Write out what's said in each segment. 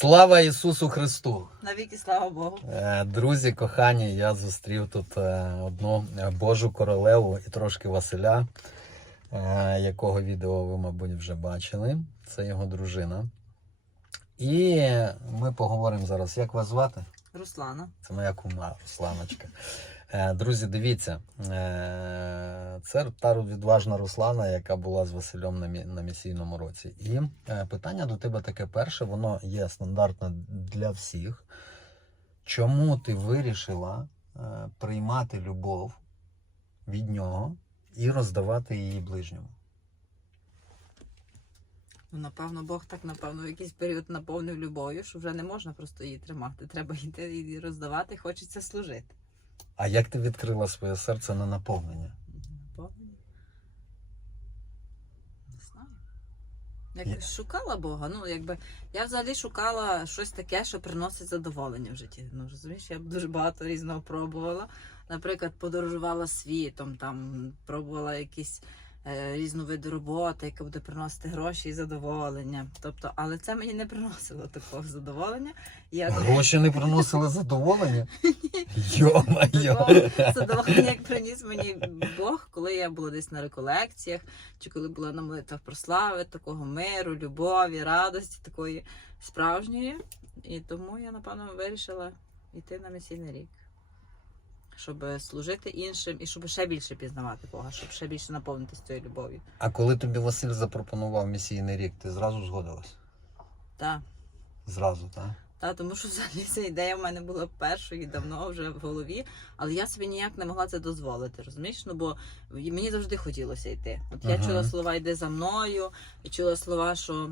Слава Ісусу Христу! Навіки, слава Богу. Е, Друзі, кохані, я зустрів тут е, одну е, Божу королеву і трошки Василя, якого відео ви, мабуть, вже бачили. Це його дружина. І ми поговоримо зараз, як вас звати? Руслана. Це моя кума Русланочка. Е, Друзі, дивіться, е, це та відважна Руслана, яка була з Василем на, місійному році. І е, питання до тебе таке перше, воно є стандартне для всіх. Чому ти вирішила приймати любов від нього і роздавати її ближньому? Ну, напевно, Бог так, напевно, в якийсь період наповнив любов'ю, що вже не можна просто її тримати. Треба йти і роздавати, хочеться служити. А як ти відкрила своє серце на наповнення? Наповнення? Не знаю. Якось шукала Бога. Ну, якби я взагалі шукала щось таке, що приносить задоволення в житті. Ну, розумієш, я б дуже багато різного пробувала. Наприклад, подорожувала світом, там пробувала якісь різновиди роботи, яка буде приносити гроші і задоволення. Тобто, але це мені не приносило такого задоволення. Я Гроші не приносили задоволення? Йо-майо! Задоволення, як приніс мені Бог, коли я була десь на реколекціях, чи коли була на молитвах про слави, такого миру, любові, радості, такої справжньої. І тому я, напевно, вирішила йти на місійний рік, щоб служити іншим і щоб ще більше пізнавати Бога, щоб ще більше наповнитися цією любов'ю. А коли тобі Василь запропонував місійний рік, ти зразу згодилась? Так. Зразу, так? Та, тому що взагалі ця ідея в мене була першою і давно вже в голові, але я собі ніяк не могла це дозволити, розумієш? Ну бо мені завжди хотілося йти. От я Ага. чула слова йди за мною, і чула слова, що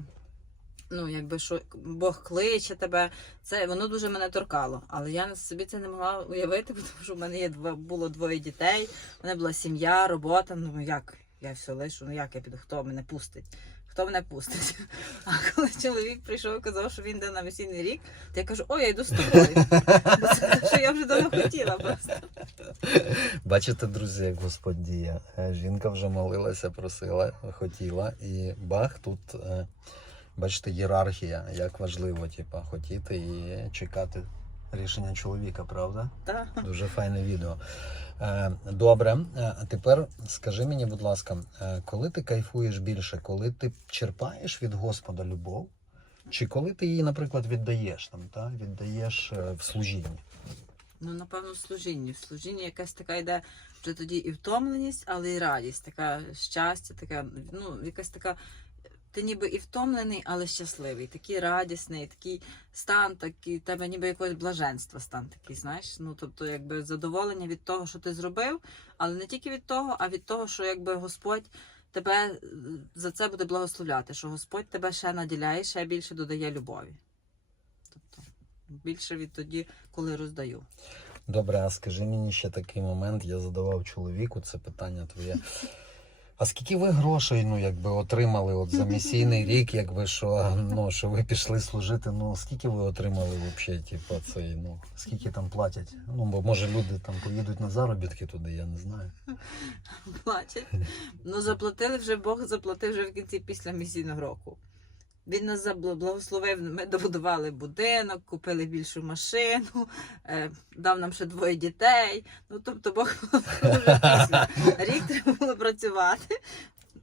ну якби що Бог кличе тебе. Це воно дуже мене торкало. Але я собі це не могла уявити, тому що в мене є два було двоє дітей, в мене була сім'я, робота. Ну як я все лишу, ну як я піду, хто мене пустить? Хто мене пустить? А коли чоловік прийшов і казав, що він йде на весільний рік, то я кажу, ой, я йду з тобою. Що я вже давно хотіла просто. Бачите, друзі, як Господь діє. Е, Жінка вже молилася, просила, хотіла, і бах, тут, е, бачите, ієрархія, як важливо, типа, хотіти і чекати рішення чоловіка, правда? Та. Дуже файне відео. Е, Добре, Е, а тепер скажи мені, будь ласка, е, коли ти кайфуєш більше, коли ти черпаєш від Господа любов, чи коли ти її, наприклад, віддаєш там, та? віддаєш в служінні? Ну, напевно, в служінні. В служінні якась така йде вже тоді і втомленість, але і радість, така щастя, така, ну, якась така. Ти ніби і втомлений, але щасливий, такий радісний, такий стан, такий, тебе ніби якогось блаженства стан такий, знаєш. Ну, тобто, якби задоволення від того, що ти зробив, але не тільки від того, а від того, що якби Господь тебе е, за це буде благословляти, що Господь тебе ще наділяє, ще більше додає любові. Тобто, більше від тоді, коли роздаю. Добре, а скажи мені ще такий момент, я задавав чоловіку це питання твоє. А скільки ви грошей ну, якби, отримали от за місійний рік, якби що, ну, що ви пішли служити? Ну скільки ви отримали взагалі, типу, цей, ну, скільки там платять? Ну, бо може люди там поїдуть на заробітки туди, я не знаю. Платять. Ну, заплатили вже Бог заплатив вже в кінці після місійного року. Він нас благословив. Ми добудували будинок, купили більшу машину, е, дав нам ще двоє дітей. Ну, тобто Бог. Рік треба було працювати,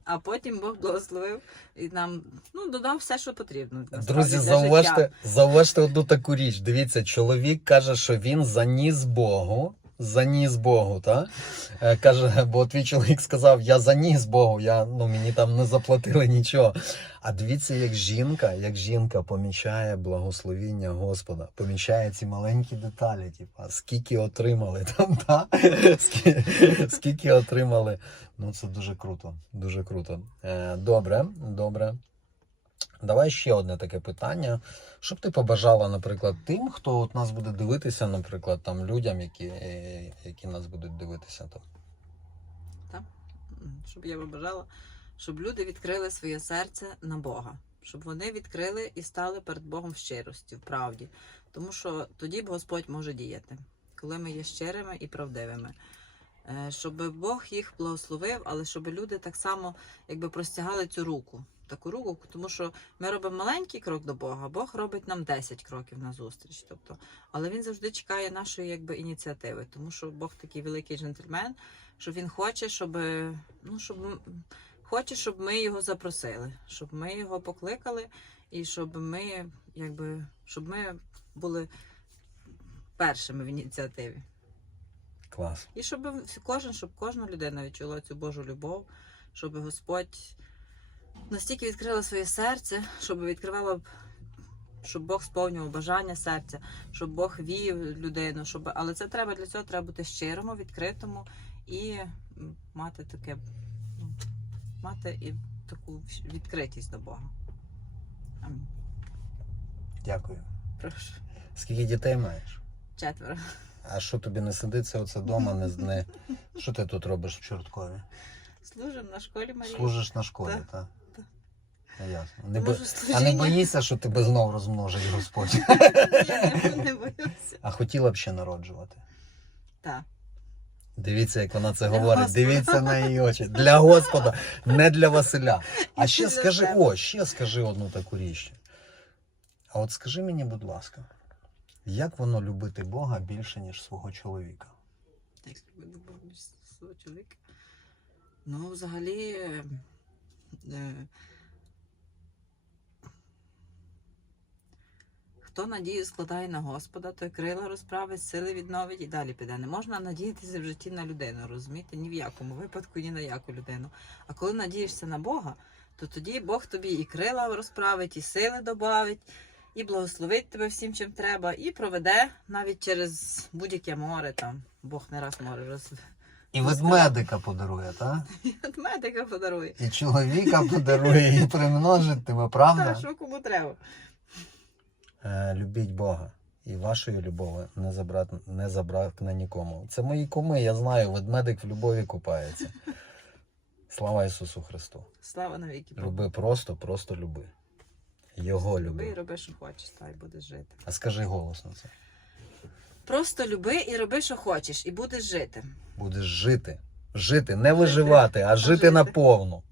а потім Бог благословив і нам ну, додав все, що потрібно. Друзі, зауважте, зауважте одну таку річ. Дивіться, чоловік каже, що він заніс Богу. Заніс Богу, так? Е, Каже, бо твій чоловік сказав, я заніс Богу, я, ну, мені там не заплатили нічого. А дивіться, як жінка, як жінка помічає благословіння Господа, помічає ці маленькі деталі, типа, скільки отримали там, та? Скільки, скільки отримали. Ну, це дуже круто, дуже круто. Е, Добре, добре. Давай ще одне таке питання. Що б ти побажала, наприклад, тим, хто от нас буде дивитися, наприклад, там людям, які, е, які нас будуть дивитися там. М, щоб я побажала, щоб люди відкрили своє серце на Бога, щоб вони відкрили і стали перед Богом в щирості, в правді. Тому що тоді б Господь може діяти, коли ми є щирими і правдивими. Е, Щоб Бог їх благословив, але щоб люди так само якби простягали цю руку. Таку руку, тому що ми робимо маленький крок до Бога, Бог робить нам 10 кроків назустріч. Тобто, але він завжди чекає нашої якби, ініціативи, тому що Бог такий великий джентльмен, що він хоче, щоб, ну, щоб, хоче, щоб ми його запросили, щоб ми його покликали, і щоб ми, якби, щоб ми були першими в ініціативі. Клас. І щоб кожен, щоб кожна людина відчула цю Божу любов, щоб Господь настільки відкрила своє серце, щоб відкривало, б- щоб Бог сповнював бажання серця, щоб Бог вів людину, щоб але це треба для цього треба бути щирому, відкритому і мати таке, ну, мати і таку відкритість до Бога. Амінь. Дякую. Прошу. Скільки дітей маєш? Четверо. А що тобі не сидиться оце вдома, не, не... Що ти тут робиш в Чорткові? Служимо на школі Марії. Служиш на школі, Так. Ну, ясно. Не бо... А не боїшся, що тебе знов розмножить Господь? Я не, не боюся. А хотіла б ще народжувати. Так. Дивіться, як вона це Для говорить. Господа. Дивіться на її очі. Для Господа, не для Василя. А ще скажи, о, ще скажи одну таку річ. А от скажи мені, будь ласка, як воно любити Бога більше, ніж свого чоловіка? Як би не був між свого чоловіка. Ну, взагалі. е, е, Хто надію складає на Господа, той крила розправить, сили відновить і далі піде. Не можна надіятися в житті на людину, розумієте? Ні в якому випадку, ні на яку людину. А коли надієшся на Бога, то тоді Бог тобі і крила розправить, і сили добавить, і благословить тебе всім, чим треба, і проведе навіть через будь-яке море там. Бог не раз море роз... І ведмедика подарує, так? От медика подарує. І чоловіка подарує, і примножить тебе, правда? Та, що кому треба. Е, любіть Бога. І вашої любові не, забрат, не забракне нікому. Це мої куми, я знаю, ведмедик в любові купається. Слава Ісусу Христу. Слава навіки. Люби просто, просто люби. Його Люби і роби, що хочеш, та й будеш жити. А скажи голосно це. Просто люби і роби, що хочеш, і будеш жити. Будеш жити. Жити, не виживати, а жити Жити. наповну.